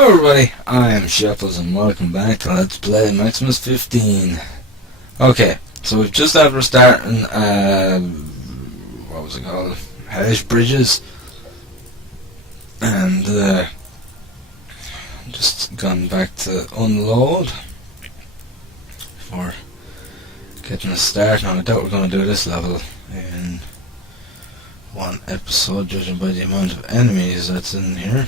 Hello everybody, I am Shuffles and welcome back to Let's Play Maximus 15. Okay, so we've just after starting, what was it called? Hellish Bridges. And, just gone back to unload for getting a start. Now I doubt we're going to do this level in one episode, judging by the amount of enemies that's in here.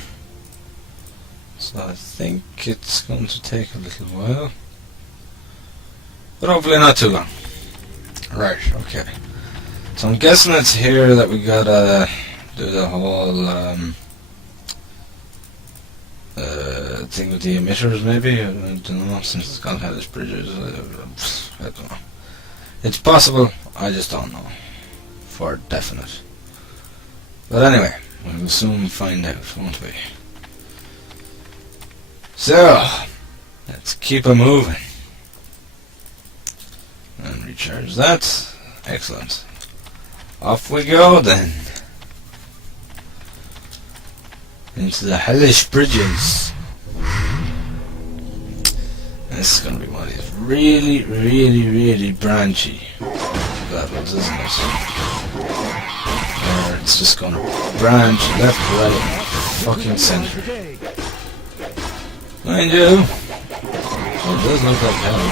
So I think it's going to take a little while, but hopefully not too long. Right, okay. So I'm guessing it's here that we gotta do the whole thing with the emitters, maybe? I don't know, since it's called Hellish Bridges. I don't know. It's possible, I just don't know for definite. But anyway, we'll soon find out, won't we? So, let's keep it moving. And recharge that. Excellent. Off we go then. Into the Hellish Bridges. This is going to be one of these really branchy levels, isn't it? Where it's just going to branch left, right, fucking center. Mind you, it does look like hell.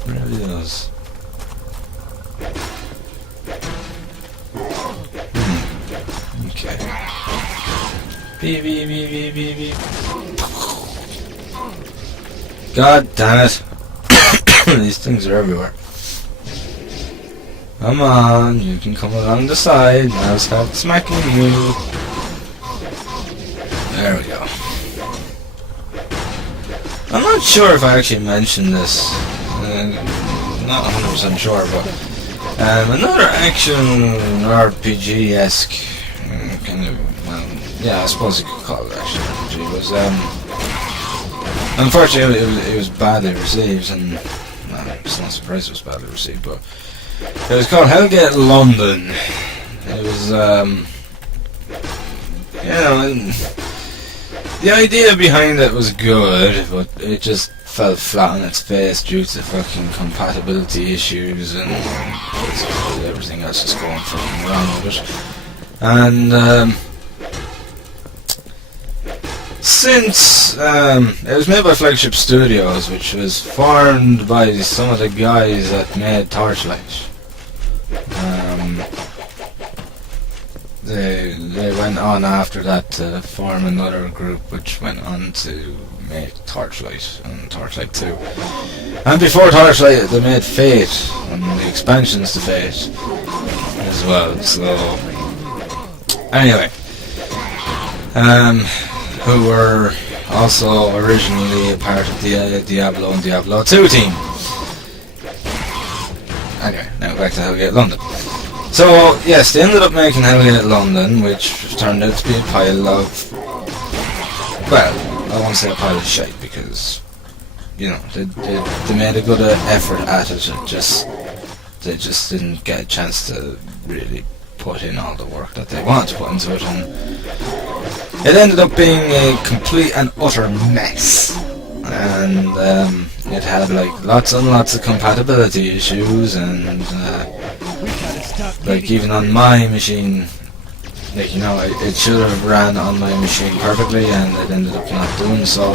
It really does. Okay. Beep, beep, beep, beep, beep, beep. God damn it. These things are everywhere. Come on, you can come along the side. Now start smacking you. There we go. I'm not sure if I actually mentioned this. Not 100% sure, but another action RPG-esque kind of, well, yeah, I suppose you could call it action RPG. Was unfortunately it was badly received, and well, it's not surprised it was badly received, but. It was called Hellgate London. It was, you know, the idea behind it was good, but it just fell flat on its face due to fucking compatibility issues and everything else just going fucking wrong with it. And, since it was made by Flagship Studios, which was formed by some of the guys that made Torchlight. They went on after that to form another group, which went on to make Torchlight and Torchlight 2. And before Torchlight, they made Fate and the expansions to Fate as well. So anyway, who were also originally a part of the Diablo and Diablo 2 team. Anyway, now back to Hellgate London. So, yes, they ended up making Hellgate London, which turned out to be a pile of... Well, I won't say a pile of shite, because, you know, they made a good effort at it. They just didn't get a chance to really put in all the work that they wanted to put into it, and it ended up being a complete and utter mess. And it had like lots and lots of compatibility issues, and like even on my machine, like, you know, it should have ran on my machine perfectly, and it ended up not doing so.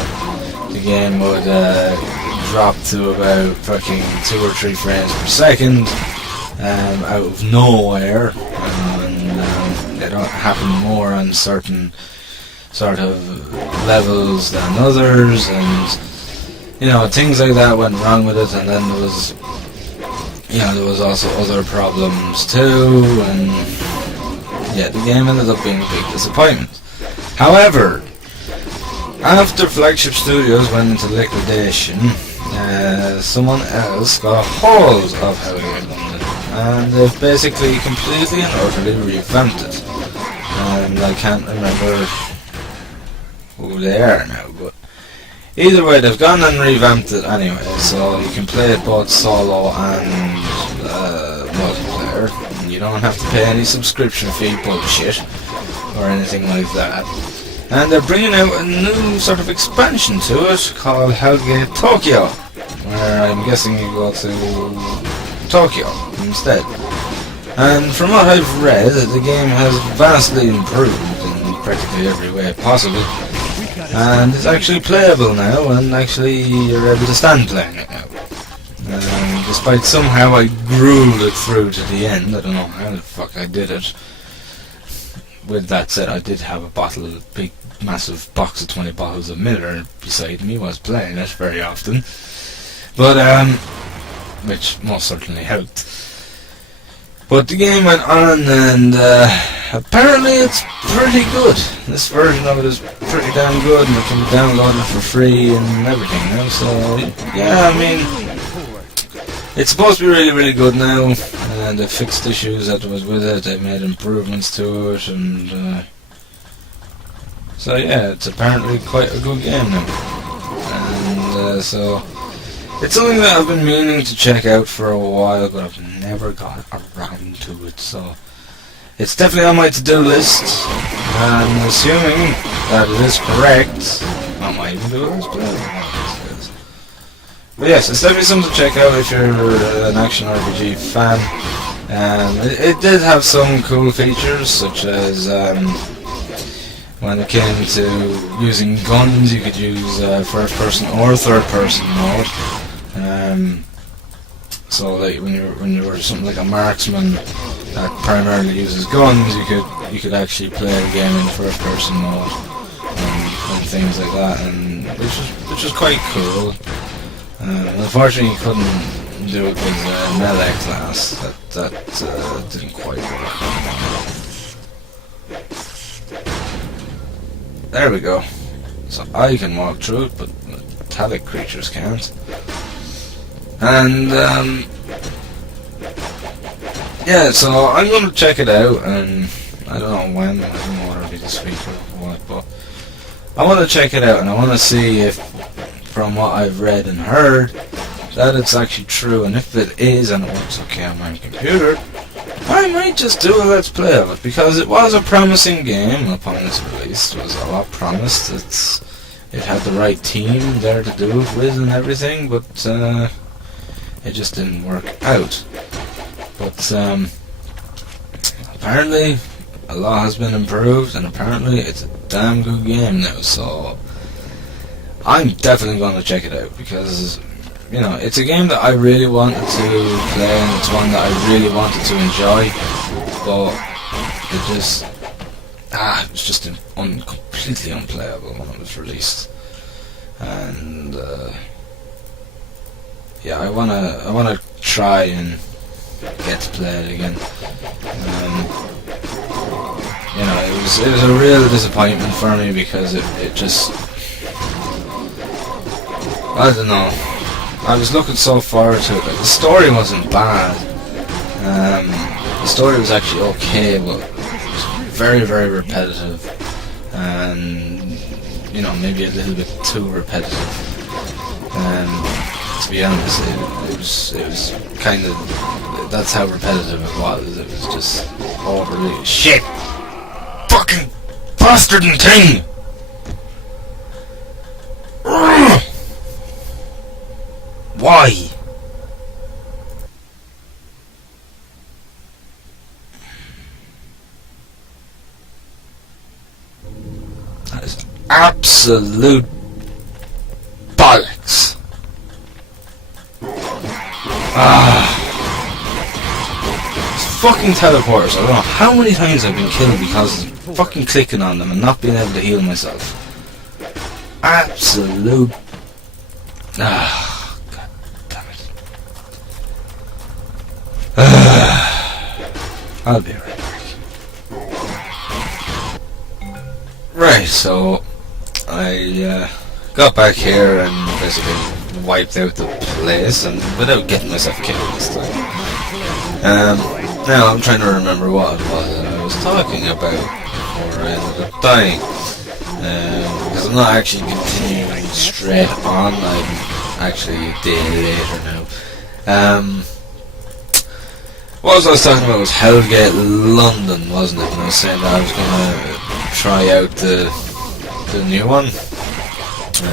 The game would drop to about fucking 2 or 3 frames per second out of nowhere, and it happen more on certain sort of levels than others, and you know, things like that went wrong with it. And then there was, you know, there was also other problems too, and yeah, the game ended up being a big disappointment. However, after Flagship Studios went into liquidation, someone else got a hold of Hellgate London, and they've basically completely and utterly revamped it. And I can't remember who they are now, but either way, they've gone and revamped it anyway, so you can play it both solo and multiplayer. You don't have to pay any subscription fee bullshit or anything like that. And they're bringing out a new sort of expansion to it called Hellgate Tokyo, where I'm guessing you go to Tokyo instead. And from what I've read, the game has vastly improved in practically every way possible, and it's actually playable now, and actually you're able to stand playing it now. Despite somehow I grueled it through to the end. I don't know how the fuck I did it. With that said, I did have a big massive box of 20 bottles of Miller beside me whilst playing it very often, but which most certainly helped. But the game went on, and apparently it's pretty good. This version of it is pretty damn good, and it can be downloaded for free and everything now. So yeah, I mean, it's supposed to be really, really good now, and they fixed issues that was with it. They made improvements to it, and so yeah, it's apparently quite a good game now. And so it's something that I've been meaning to check out for a while, but I've never got around to it. So it's definitely on my to-do list, and assuming that it is correct, I might even do it. But yes, it's definitely something to check out if you're an action RPG fan. It did have some cool features, such as when it came to using guns, you could use first person or third person mode. So like when you were something like a marksman that primarily uses guns, you could actually play the game in first person mode and things like that, and which was quite cool. Unfortunately, you couldn't do it with a melee class. That didn't quite work. There we go. So I can walk through it, but metallic creatures can't. And yeah, so I'm going to check it out, and I don't know when. I don't know whether it'll be this week or what, but I want to check it out, and I want to see if, from what I've read and heard, that it's actually true, and if it is and it works okay on my computer, I might just do a let's play of it, because it was a promising game upon its release. It was a lot promised. It had the right team there to do it with and everything, but it just didn't work out. But apparently a lot has been improved, and apparently it's a damn good game now, so I'm definitely going to check it out, because, you know, it's a game that I really wanted to play, and it's one that I really wanted to enjoy, but it just, it was just completely unplayable when it was released. And yeah, I wanna try and get to play it again. You know, it was a real disappointment for me, because it just, I don't know. I was looking so forward to it. Like, the story wasn't bad. The story was actually okay, but it was very, very repetitive, and you know, maybe a little bit too repetitive. To be honest, it was kind of, that's how repetitive it was. It was just overly shit, fucking bastard and thing. Why? That is absolute bollocks. Fucking teleporters. I don't know how many times I've been killed because of fucking clicking on them and not being able to heal myself. Absolute. God damn it. I'll be right back. Right, so I got back here and basically wiped out the place, and without getting myself killed this time. Now I'm trying to remember what it was that I was talking about before I ended up dying. Because I'm not actually continuing straight on, I'm actually a day later now. what I was talking about was Hellgate London, wasn't it? And I was saying that I was going to try out the new one.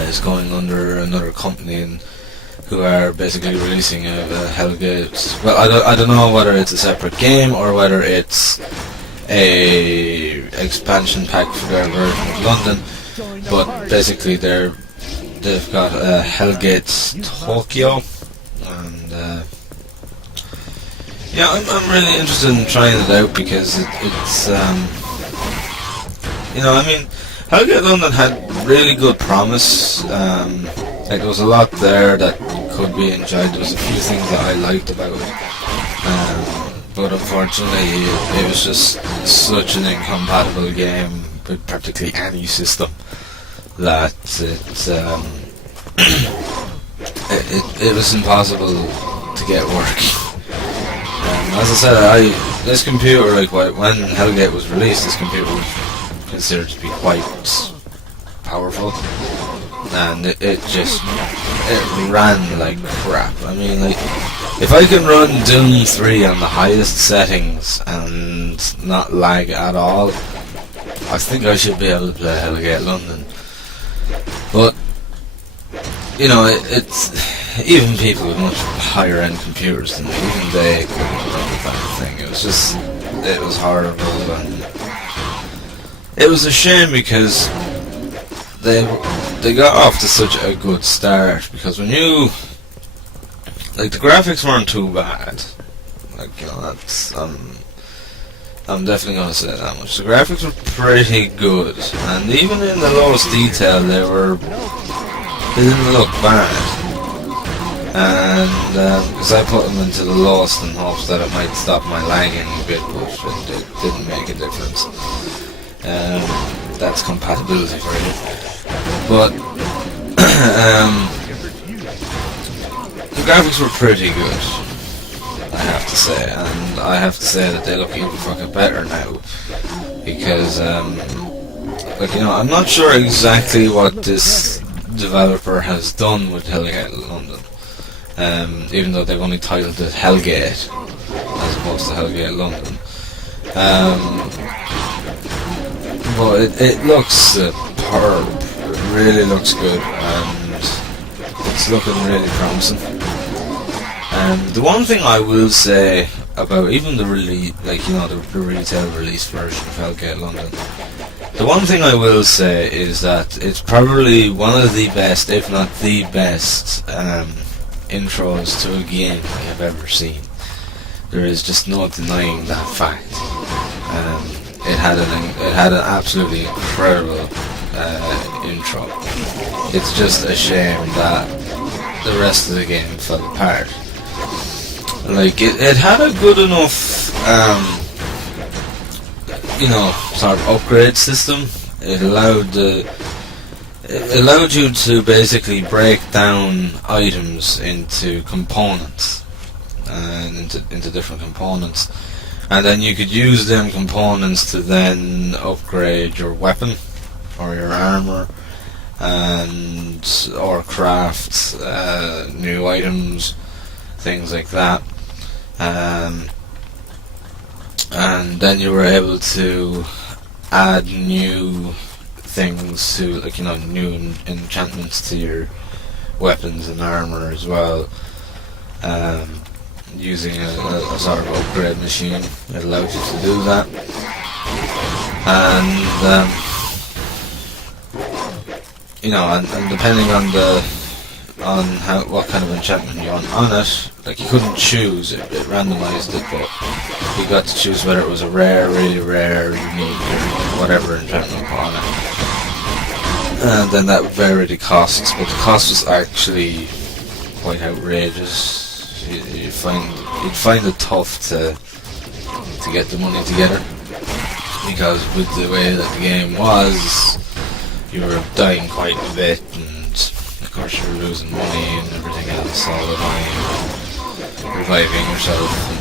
It's going under another company, and who are basically releasing a Hellgate. Well, I don't know whether it's a separate game or whether it's a expansion pack for their version of London. But basically, they've got Hellgate Tokyo, and yeah, I'm really interested in trying it out because it's you know, I mean, Hellgate London had really good promise. Like, there was a lot there that could be enjoyed. There was a few things that I liked about it, but unfortunately, it was just such an incompatible game with practically any system that it was impossible to get working. As I said, this computer, like, when Hellgate was released, this computer was considered to be quite powerful, and it ran like crap. I mean, like, if I can run Doom 3 on the highest settings and not lag at all, I think I should be able to play Hellgate London. But, you know, it's even people with much higher end computers than me, even they couldn't run the kind of thing. It was horrible, and it was a shame because they got off to such a good start, because when you, like, the graphics weren't too bad. Like, you know, that's I'm definitely gonna say that much. The graphics were pretty good, and even in the lowest detail they didn't look bad. And because I put them into the lowest in hopes that it might stop my lagging a bit, but it didn't make a difference. That's compatibility for you. But the graphics were pretty good, I have to say, and I have to say that they look even fucking better now, because like, you know, I'm not sure exactly what this developer has done with Hellgate London, even though they've only titled it Hellgate as opposed to Hellgate London. But it looks superb. It really looks good, and it's looking really promising. The one thing I will say about even the the retail release version of Hellgate London, the one thing I will say is that it's probably one of the best, if not the best, intros to a game I have ever seen. There is just no denying that fact. It had an absolutely incredible intro. It's just a shame that the rest of the game fell apart. Like, it had a good enough you know, sort of upgrade system. It allowed you to basically break down items into components, and into different components, and then you could use them components to then upgrade your weapon or your armor, or craft new items, things like that. And then you were able to add new things to, like, you know, new enchantments to your weapons and armor as well, using a sort of upgrade machine. It allowed you to do that, and you know, and depending on what kind of enchantment you want on it, like, you couldn't choose it randomized it, but you got to choose whether it was a rare, really rare, unique, or whatever enchantment on it. And then that would vary the costs, but the cost was actually quite outrageous. You'd find it tough to get the money together, because with the way that the game was, you were dying quite a bit, and of course you were losing money and everything else all the time, reviving yourself and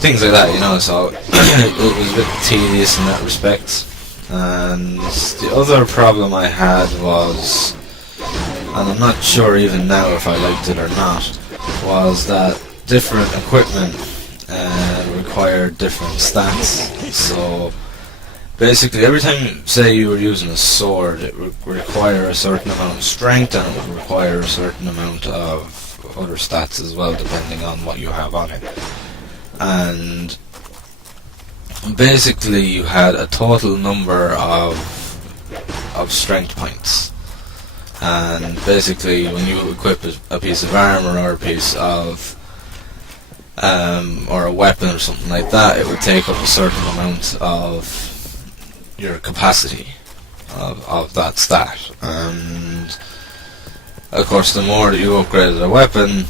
things like that, you know, so it was a bit tedious in that respect. And the other problem I had was, and I'm not sure even now if I liked it or not, was that different equipment required different stats. So basically, every time, say, you were using a sword, it would require a certain amount of strength, and it would require a certain amount of other stats as well, depending on what you have on it. And basically, you had a total number of strength points. And basically, when you equip a piece of armor or a piece of or a weapon or something like that, it would take up a certain amount of your capacity of that stat. And of course, the more that you upgraded a weapon,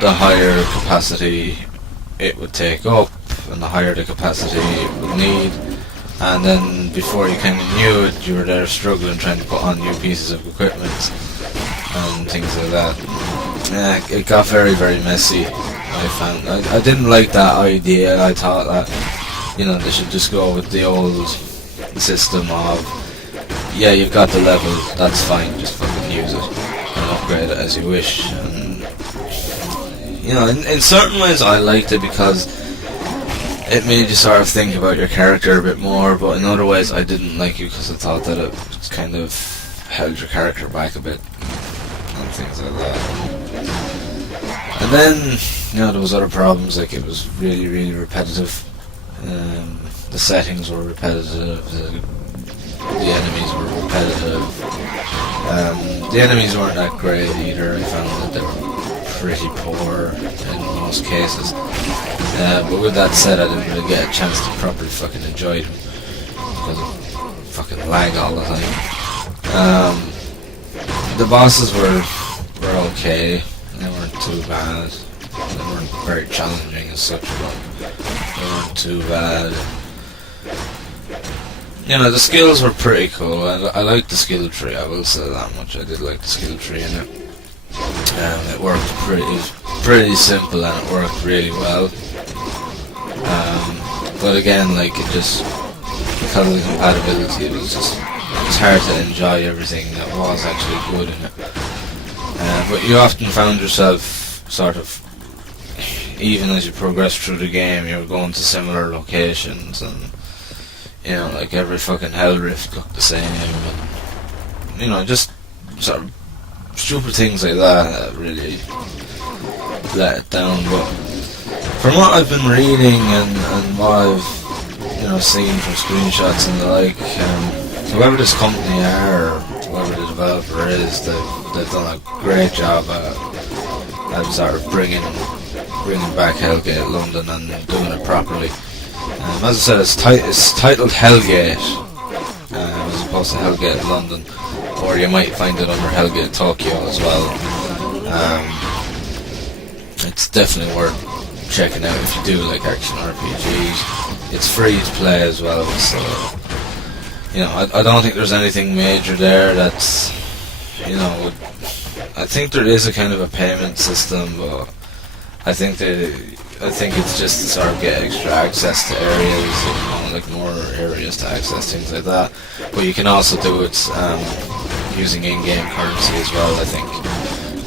the higher capacity it would take up, and the higher the capacity it would need. And then before you kind of knew it, you were there struggling trying to put on new pieces of equipment and things like that. Yeah, it got very, very messy, I found. I didn't like that idea. I thought that, you know, they should just go with the old system of, yeah, you've got the level, that's fine, just fucking use it and upgrade it as you wish. And, you know, in certain ways I liked it because it made you sort of think about your character a bit more, but in other ways I didn't like it because I thought that it kind of held your character back a bit and things like that. And then, you know, there was other problems, like it was really, really repetitive. The settings were repetitive, the enemies were repetitive. The enemies weren't that great either. I found that they were pretty poor in most cases. But with that said, I didn't really get a chance to properly fucking enjoy them because of fucking lag all the time. The bosses were okay. They weren't too bad. They weren't very challenging as such, but they weren't too bad. You know, the skills were pretty cool. I liked the skill tree, I will say that much. I did like the skill tree in it. It worked pretty simple, and it worked really well. But again, like, it just, because of the compatibility, it was hard to enjoy everything that was actually good in it. But you often found yourself sort of, even as you progressed through the game, you were going to similar locations, and, you know, like every fucking hell rift looked the same, and, you know, just sort of stupid things like that really let it down. But from what I've been reading and what I've, you know, seen from screenshots and the like, whoever this company are, or whoever the developer is, they've done a great job at sort of bringing back Hellgate London and doing it properly. As I said, it's titled Hellgate, as opposed to Hellgate London, or you might find it under Hellgate Tokyo as well. It's definitely worth checking out if you do like action RPGs. It's free to play as well, so, you know, I don't think there's anything major there that's, you know, I think there is a kind of a payment system, but I think it's just to sort of get extra access to areas, you know, like more areas to access, things like that. But you can also do it using in-game currency as well, I think,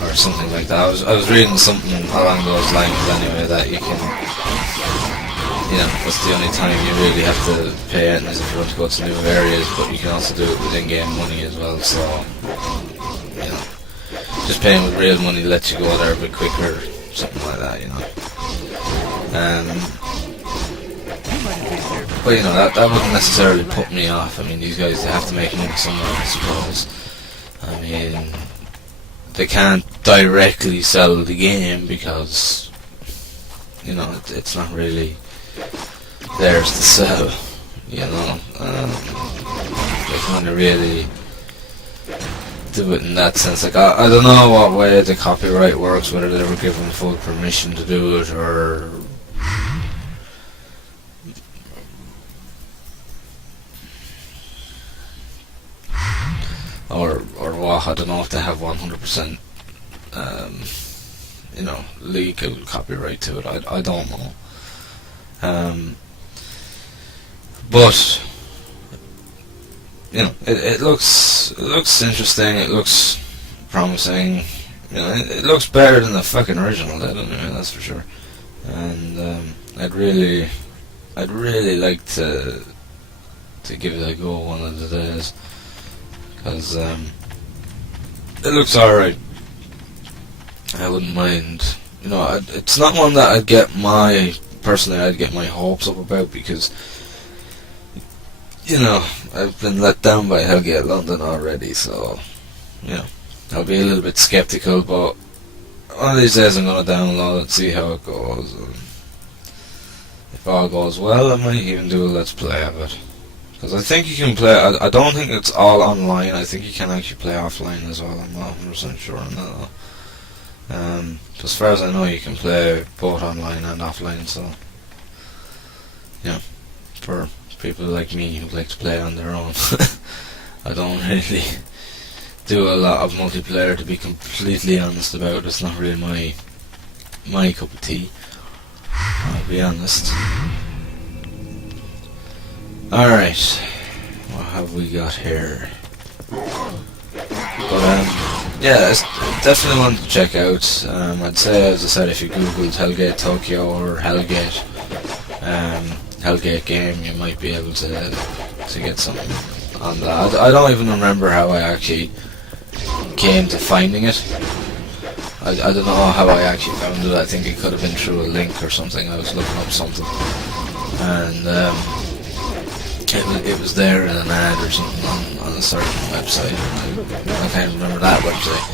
or something like that. I was reading something along those lines anyway, that you can, you know, that's the only time you really have to pay it, is if you want to go to new areas, but you can also do it with in-game money as well, so, you know, just paying with real money lets you go there a bit quicker, something like that, you know. But, you know, that wouldn't necessarily put me off. I mean, these guys, they have to make money somewhere, I suppose. I mean, they can't directly sell the game because, you know, it's not really theirs to sell, you know. They kind of really do it in that sense. Like, I don't know what way the copyright works, whether they were given full permission to do it, or what. I don't know if they have 100% you know, legal copyright to it. I don't know. But, you know, it looks interesting, it looks promising, you know, it looks better than the fucking original, that's for sure. And I'd really like to give it a go one of the days, because it looks alright. I wouldn't mind. You know, it's not one that I'd get my hopes up about, because, you know, I've been let down by Hellgate London already, so, you know, I'll be a little bit skeptical, but one of these days I'm going to download it, see how it goes, and if all goes well, I might even do a let's play of it. Because I think you can play, I don't think it's all online, I think you can actually play offline as well, I'm not 100% sure on that though. As far as I know, you can play both online and offline, so, yeah, for people like me who like to play on their own. I don't really do a lot of multiplayer, to be completely honest about it. It's not really my cup of tea, I'll be honest. Alright, what have we got here? But yeah, it's definitely one to check out. I'd say, as I said, if you googled Hellgate Tokyo or Hellgate game, you might be able to get something on that. I don't even remember how I actually came to finding it. I don't know how I actually found it. I think it could have been through a link or something. I was looking up something, and it was there in an ad or something on a certain website. I can't remember that website.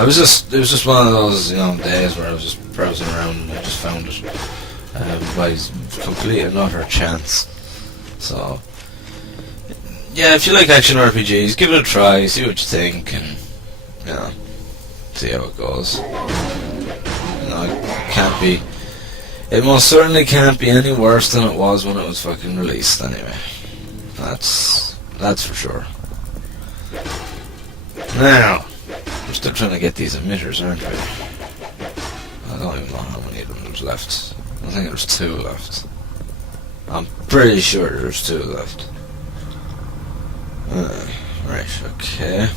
It was just one of those, you know, days where I was just browsing around and I just found it by complete and utter chance. So yeah, if you like action RPGs, give it a try, see what you think, and, you know, see how it goes. You know, it most certainly can't be any worse than it was when it was fucking released anyway. That's for sure. Now, we're still trying to get these emitters, aren't we? I don't even know how many of them there's left. I think there's 2 left. I'm pretty sure there's 2 left. Right, okay.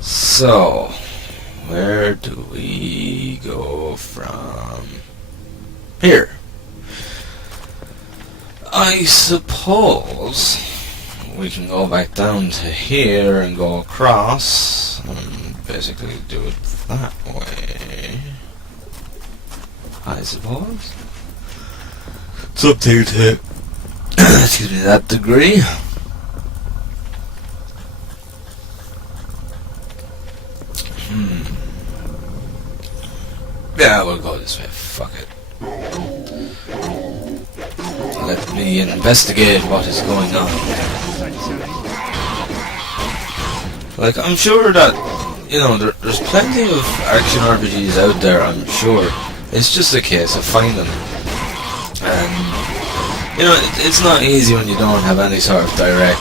So, where do we go from here? I suppose we can go back down to here and go across and basically do it that way, I suppose. Something to excuse me, that degree. Yeah, we'll go this way, fuck it. Let me investigate what is going on. Like, I'm sure that, you know, there's plenty of action RPGs out there, I'm sure. It's just a case of finding them. And, you know, it's not easy when you don't have any sort of direct,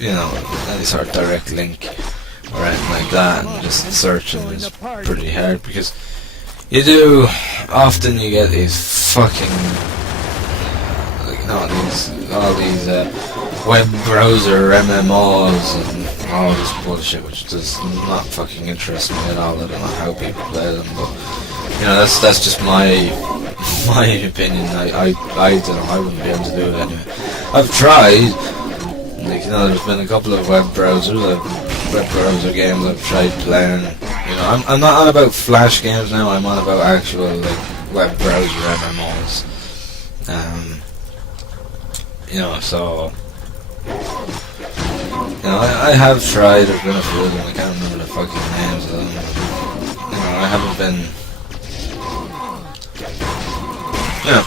you know, any sort of direct link or anything like that, and just searching is pretty hard, because you do, often you get these fucking, like, you know, all these web browser MMOs and all this bullshit, which does not fucking interest me at all. I don't know how people play them, but, you know, that's just my opinion. I don't know, I wouldn't be able to do it anyway. I've tried, like, you know, there's been a couple of web browser games I've tried playing. You know, I'm not on about Flash games now, I'm on about actual, like, web browser MMOs. You know, so, you know, I have tried, there's been a few of them, I can't remember the fucking names of them. You know, I haven't been, you know,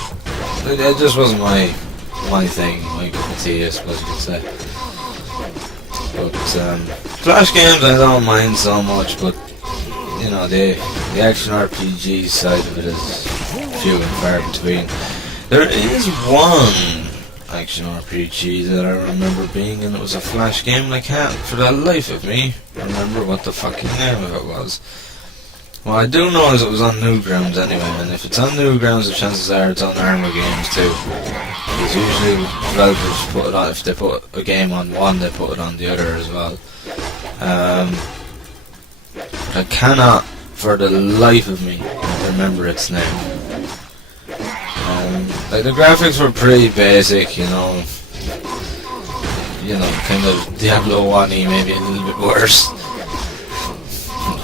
it just wasn't my thing, my cup of tea, I suppose you could say. But, Flash games I don't mind so much, but, you know, the action RPG side of it is few and far between. There is one action RPG that I remember being, and it was a Flash game, and I can't, for the life of me, remember what the fucking name of it was. What I do know is it was on Newgrounds anyway, and if it's on Newgrounds, the chances are it's on Armour Games too. Because usually developers put it on, if they put a game on one, they put it on the other as well. I cannot, for the life of me, remember its name. Like the graphics were pretty basic, you know, kind of Diablo 1-y, maybe a little bit worse.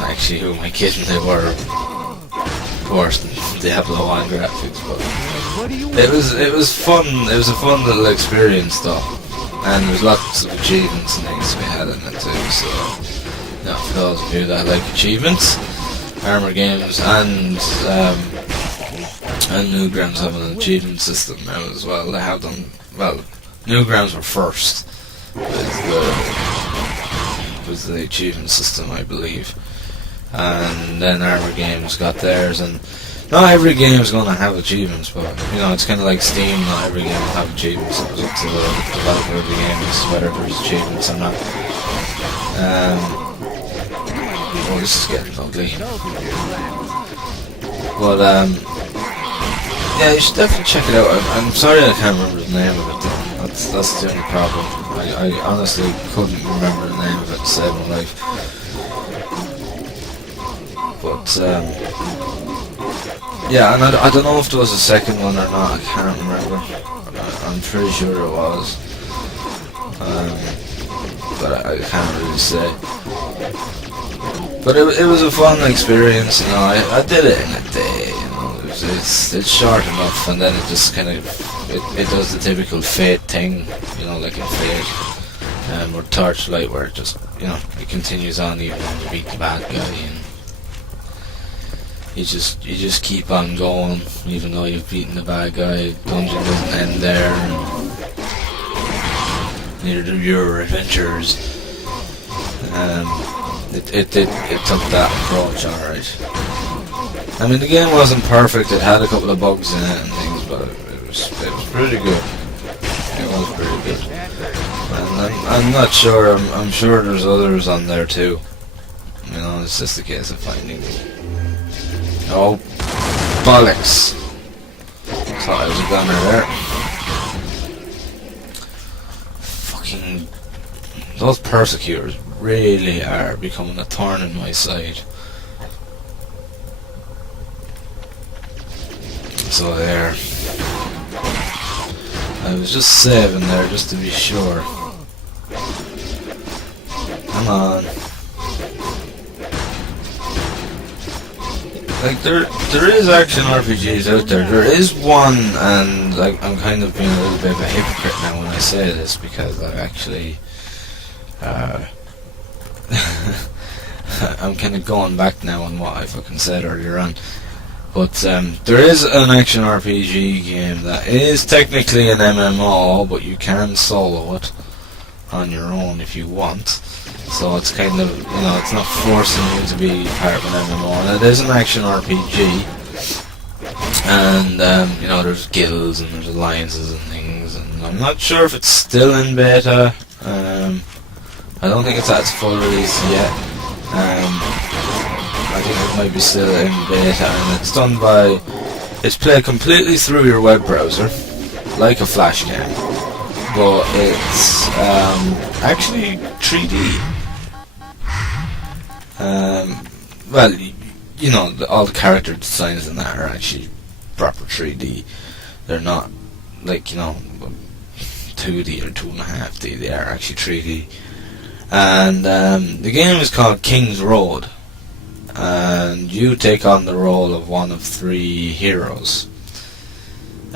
Actually, who am I kidding? They were worse than Diablo 1 graphics, but it was fun. It was a fun little experience, though, and there was lots of achievements and things we had in it too. So, for those of you that like achievements, Armour Games and Newgrounds have an achievement system now as well. They have them. Well, Newgrounds were first with the achievement system, I believe, and then Armour Games got theirs. And not every game is going to have achievements, but it's kind of like Steam. Not every game will have achievements. It was up to the developer of the game as to whether there's achievements or not. Oh, this is getting ugly. But yeah, you should definitely check it out. I'm sorry I can't remember the name of it though. That's the only problem. I honestly couldn't remember the name of it to save my life. But yeah, and I don't know if there was a second one or not. I can't remember. I'm pretty sure there was. But I can't really say. But it was a fun experience, I did it in a day, it's short enough, and then it just kind of, it does the typical Fate thing, like in Fate, or Torchlight, where it just, it continues on even when you beat the bad guy, and you just keep on going, even though you've beaten the bad guy. Dungeon doesn't end there, and neither do your adventures. It took that approach alright. I mean, the game wasn't perfect, it had a couple of bugs in it and things, but it was pretty good. It was pretty good. And I'm not sure, I'm sure there's others on there too. It's just a case of finding them. Oh, bollocks! Thought I was a gunner there. Fucking... those persecutors really are becoming a thorn in my side. So there. I was just saving there just to be sure. Come on. Like there is action RPGs out there. There is one, and I'm kind of being a little bit of a hypocrite now when I say this, because I actually I'm kind of going back now on what I fucking said earlier on. But there is an action RPG game that is technically an MMO, but you can solo it on your own if you want. So it's kind of, it's not forcing you to be part of an MMO. And it is an action RPG. And, there's guilds and there's alliances and things. And I'm not sure if it's still in beta. I don't think it's at its full release yet. I think it might be still in beta, and it's done by... it's played completely through your web browser, like a flash game, but it's actually 3D. Well, all the character designs in that are actually proper 3D. They're not like, 2D or 2.5D, they are actually 3D. And the game is called King's Road, and you take on the role of one of 3 heroes,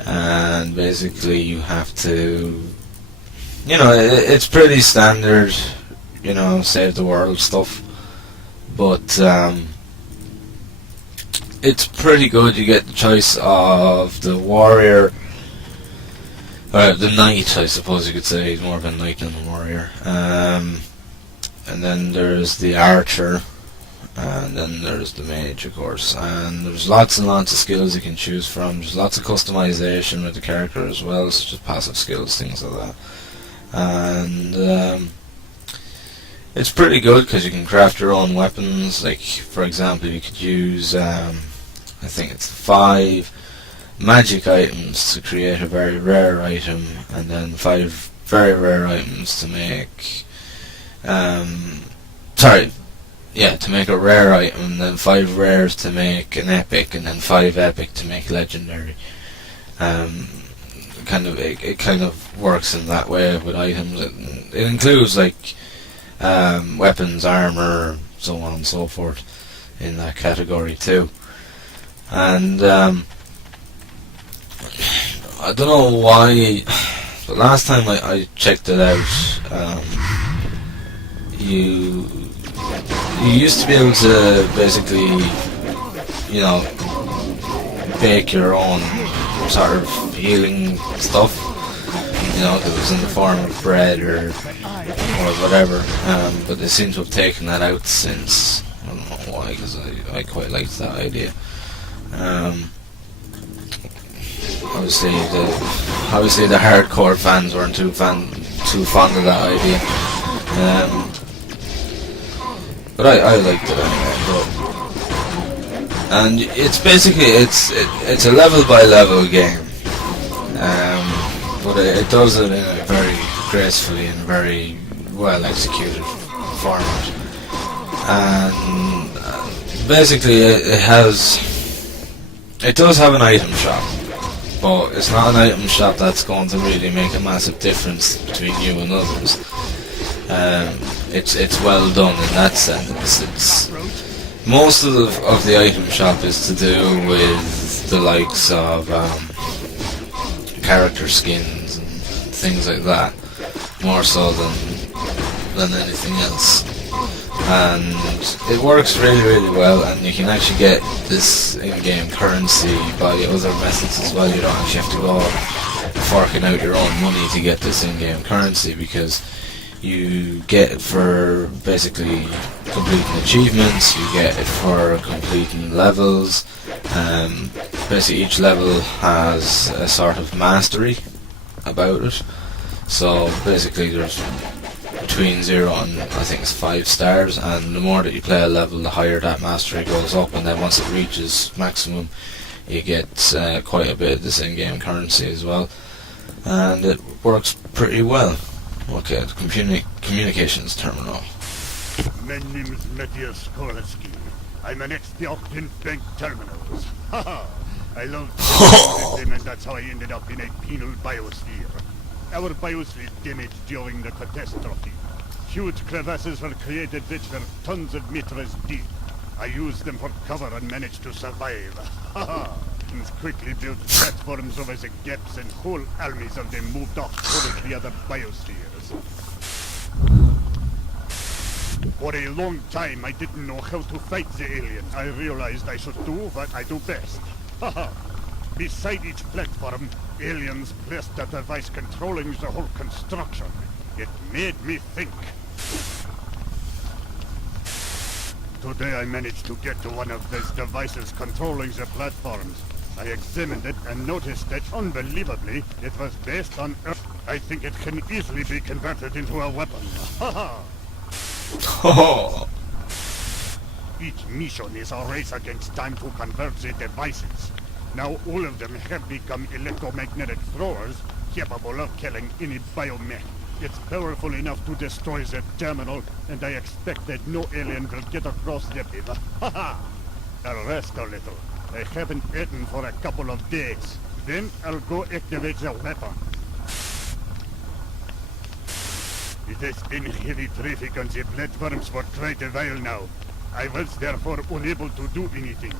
and basically you have to, it's pretty standard, save the world stuff, but it's pretty good. You get the choice of the warrior, the knight, I suppose you could say. He's more of a knight than a warrior. And then there's the archer, and then there's the mage, of course. And there's lots and lots of skills you can choose from. There's lots of customization with the character as well, such as passive skills, things like that. And it's pretty good because you can craft your own weapons. Like, for example, you could use, I think it's 5 magic items to create a very rare item, and then 5 very rare items to make, yeah, to make a rare item, and then 5 rares to make an epic, and then 5 epic to make legendary. It kind of works in that way with items. It includes like weapons, armor, so on and so forth in that category too. And I don't know why, but last time I checked it out, you used to be able to basically, you know, bake your own sort of healing stuff, you know, that was in the form of bread or whatever, but they seem to have taken that out since. I don't know why, because I quite liked that idea. Obviously the hardcore fans weren't too fond of that idea, but I liked it anyway. And it's basically it's a level by level game, but it does it in a very gracefully and very well executed format. And basically it does have an item shop, but it's not an item shop that's going to really make a massive difference between you and others. It's well done in that sense. It's most of the item shop is to do with the likes of character skins and things like that, more so than anything else. And it works really, really well, and you can actually get this in-game currency by other methods as well. You don't actually have to go forking out your own money to get this in-game currency, because you get it for basically completing achievements, you get it for completing levels. Basically each level has a sort of mastery about it. So basically there's between 0 and I think it's 5 stars, and the more that you play a level, the higher that mastery goes up, and then once it reaches maximum you get quite a bit of this in-game currency as well, and it works pretty well. Okay, the communications terminal. My name is Matthias Korleski. I'm an expert in bank terminals. Haha! I love them, and that's how I ended up in a penal biosphere. Our biosphere damaged during the catastrophe. Huge crevasses were created which were tons of meters deep. I used them for cover and managed to survive. Haha! And quickly built platforms over the gaps, and whole armies of them moved off toward the other biospheres. For a long time I didn't know how to fight the alien. I realized I should do what I do best. Haha! Beside each platform, aliens placed a device controlling the whole construction. It made me think. Today I managed to get to one of those devices controlling the platforms. I examined it and noticed that, unbelievably, it was based on Earth. I think it can easily be converted into a weapon. Haha! Each mission is a race against time to convert the devices. Now all of them have become electromagnetic throwers, capable of killing any biomech. It's powerful enough to destroy the terminal, and I expect that no alien will get across the river. Haha! I'll rest a little. I haven't eaten for a couple of days. Then I'll go activate the weapon. It has been heavy traffic on the platforms for quite a while now. I was therefore unable to do anything.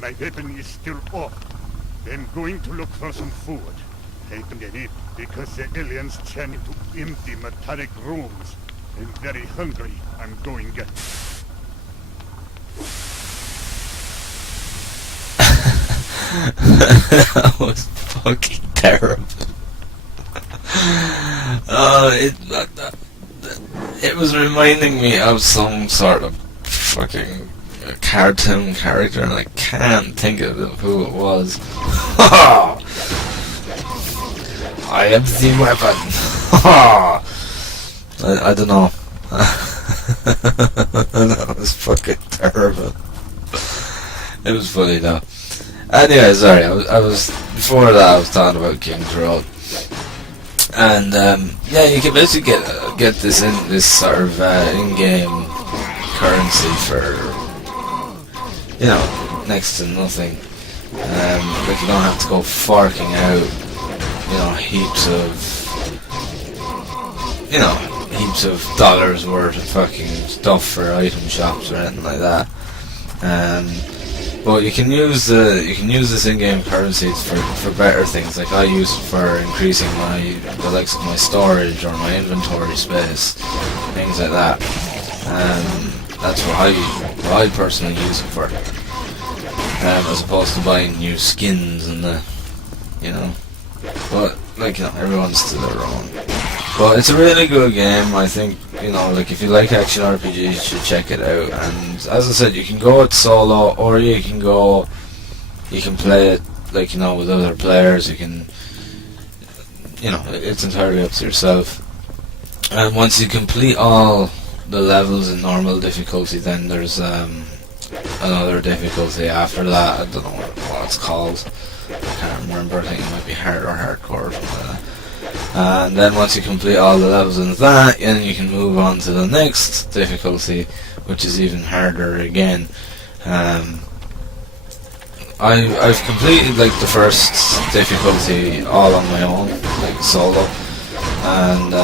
My weapon is still off. I'm going to look for some food. I don't need it because the aliens turn into empty metallic rooms. I'm very hungry. I'm going. That was fucking terrible. It was reminding me of some sort of fucking cartoon character, and I can't think of who it was. I am the weapon. I don't know. That was fucking terrible. It was funny though. Anyway, sorry, I was before that I was talking about King's Road, and yeah, you can basically get this sort of in-game currency for, you know, next to nothing. Like you don't have to go forking out, you know, heaps of dollars worth of fucking stuff for item shops or anything like that. But you can use this in-game currency for better things. Like I use it for increasing the likes of my storage or my inventory space, things like that. That's what I personally use it for, as opposed to buying new skins and you know. But like, you know, everyone's to their own. But it's a really good game. I think, you know, like if you like action RPGs, you should check it out. And as I said, you can go it solo, or you can play it, like, you know, with other players. You can, you know, it's entirely up to yourself. And once you complete all the levels in normal difficulty, then there's another difficulty after that. I don't know what it's called. I can't remember. I think it might be hard or hardcore or something like that. And then once you complete all the levels in that, then you can move on to the next difficulty, which is even harder again. I've completed like the first difficulty all on my own, like solo, and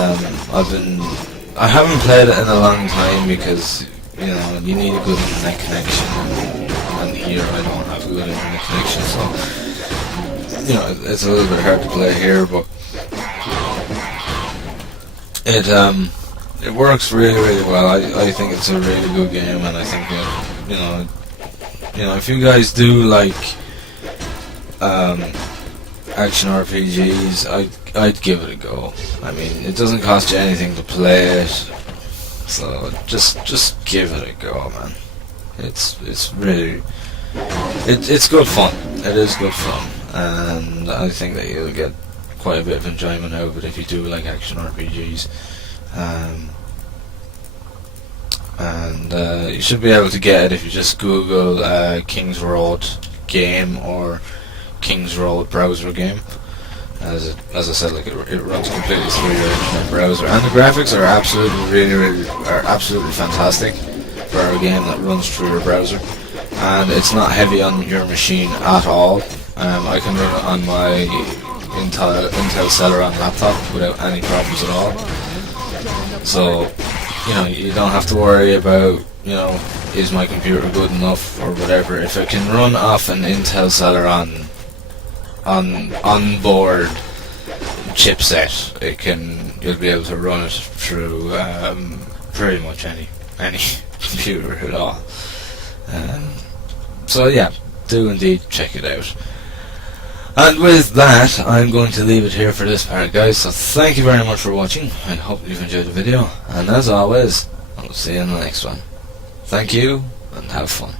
I haven't played it in a long time because, you know, you need a good internet connection, and here I don't have a good internet connection, so, you know, it's a little bit hard to play here, but it works really, really well. I think it's a really good game, and I think that, you know, if you guys do like action RPGs, I'd give it a go. I mean, it doesn't cost you anything to play it, so just give it a go, man. It's really it's good fun. It is good fun, and I think that you'll get quite a bit of enjoyment out of it if you do like action RPGs. And you should be able to get it if you just Google King's Road game or King's Road browser game. As I said, like it runs completely through your internet browser, and the graphics are absolutely fantastic for a game that runs through your browser. And it's not heavy on your machine at all. I can run it on my Intel Celeron laptop without any problems at all. So, you know, you don't have to worry about, you know, is my computer good enough or whatever. If it can run off an Intel Celeron on-board chipset, you'll be able to run it through pretty much any computer at all. So yeah, do indeed check it out. And with that, I'm going to leave it here for this part, guys. So thank you very much for watching. I hope you've enjoyed the video, and as always, I'll see you in the next one. Thank you, and have fun.